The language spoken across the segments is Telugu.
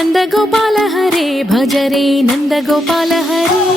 नंदगोपाल हरे भज रे नंदगोपाल हरे।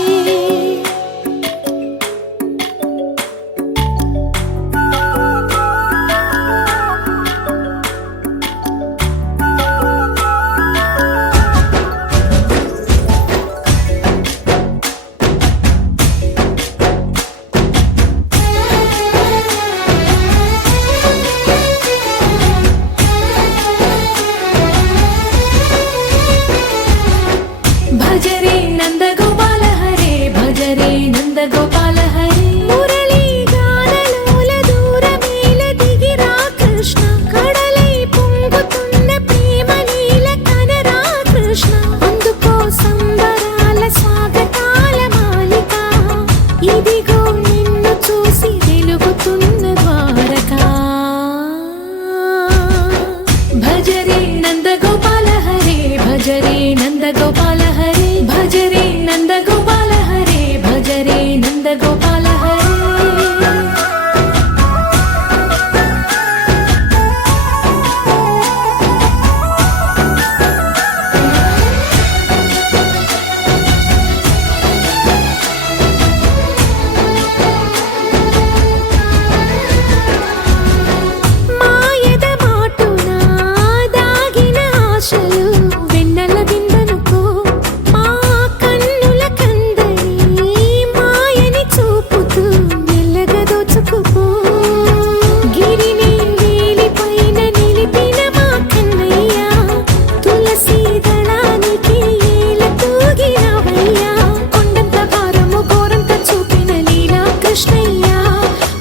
भज रे नंदगोपाल हरे भज रे नंदगोपाल हरे। मुरली गानलोल दूरमेल दिगिरा कृष्ण कड़लै పొంగుతున్న ప్రేమ లీల కనరా కృష్ణ। అందుకో సంబరాల స్వాగతాల మాలిక ఇదిగో నిన్ను చూసి వెలుగుతున్న ద్వారకా। భజ రే నందగోపాల హరే భజ రే नंदगोपाल हरे भज रे नंदगोपाल हरे भज रे नंदगोपाल हरे। మాయద మాటున దాగిన ఆశలు వెన్నెల బిందెనుకో మా కన్నుల కందని మాయని చూపుతూ మెల్లగా దోచుకుపో। గిరిని వేలిపైన నిలిపిన మా కన్నయ్య తులసి దళానికి ఏల తూగినవయ్యా। కొండంత భారము గోరంత చూపిన లీలా కృష్ణయ్య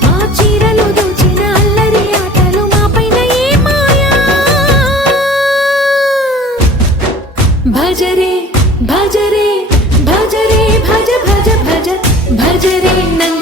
మా చీరలు దోచిన అల్లరి ఆటలు మాపైన ఏ మాయా। भज रे भज रे भज रे भज भज भज भज रे नंद